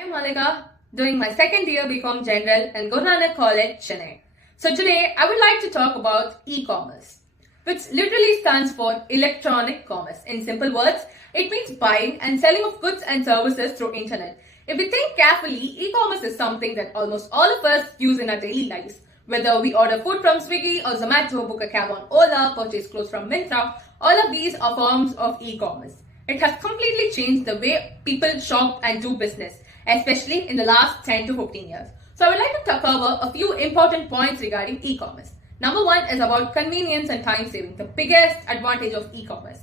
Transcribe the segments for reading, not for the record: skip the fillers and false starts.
I am Monica, doing my second year BCom General in Guru Nanak College, Chennai. So today I would like to talk about e-commerce, which literally stands for electronic commerce. In simple words, it means buying and selling of goods and services through internet. If we think carefully, e-commerce is something that almost all of us use in our daily lives. Whether we order food from Swiggy or Zomato, book a cab on Ola, purchase clothes from Myntra, all of these are forms of e-commerce. It has completely changed the way people shop and do business, especially in the last 10 to 15 years. So I would like to cover a few important points regarding e-commerce. Number one is about convenience and time saving, the biggest advantage of e-commerce.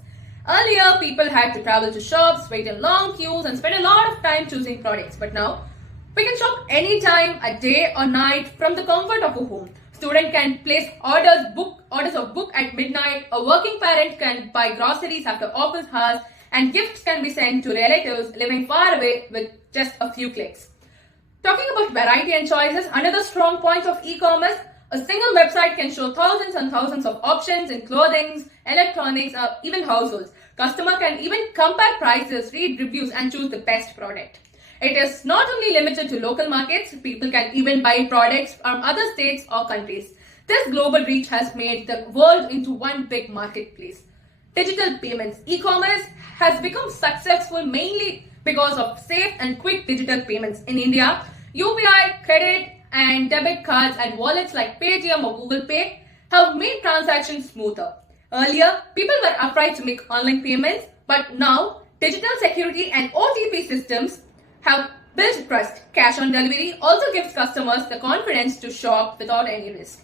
Earlier, people had to travel to shops, wait in long queues and spend a lot of time choosing products. But now, we can shop anytime, a day or night from the comfort of a home. Student can place orders of book at midnight. A working parent can buy groceries after office hours, and gifts can be sent to relatives living far away with just a few clicks. Talking about variety and choices, another strong point of e-commerce, a single website can show thousands and thousands of options in clothing, electronics, or even households. Customer can even compare prices, read reviews, and choose the best product. It is not only limited to local markets, people can even buy products from other states or countries. This global reach has made the world into one big marketplace. Digital payments. E-commerce has become successful mainly because of safe and quick digital payments. In India, UPI, credit and debit cards and wallets like Paytm or Google Pay have made transactions smoother. Earlier, people were afraid to make online payments, but now digital security and OTP systems have built trust. Cash on delivery also gives customers the confidence to shop without any risk.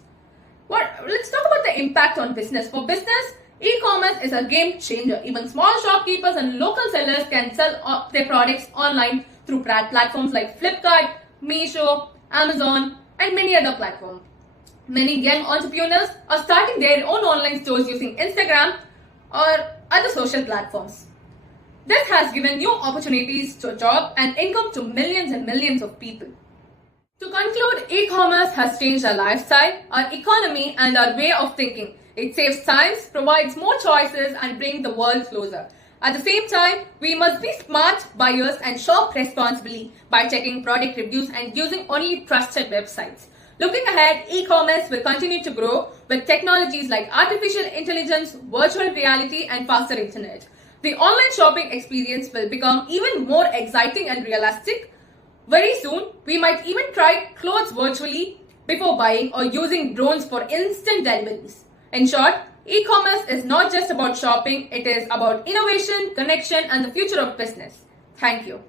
Let's talk about the impact on business. For business, e-commerce is a game changer. Even small shopkeepers and local sellers can sell their products online through platforms like Flipkart, Meesho, Amazon, and many other platforms. Many young entrepreneurs are starting their own online stores using Instagram or other social platforms. This has given new opportunities to job and income to millions and millions of people. To conclude, e-commerce has changed our lifestyle, our economy, and our way of thinking. It saves time, provides more choices, and brings the world closer. At the same time, we must be smart buyers and shop responsibly by checking product reviews and using only trusted websites. Looking ahead, e-commerce will continue to grow with technologies like artificial intelligence, virtual reality, and faster internet. The online shopping experience will become even more exciting and realistic. Very soon, we might even try clothes virtually before buying or using drones for instant deliveries. In short, e-commerce is not just about shopping, it is about innovation, connection, and the future of business. Thank you.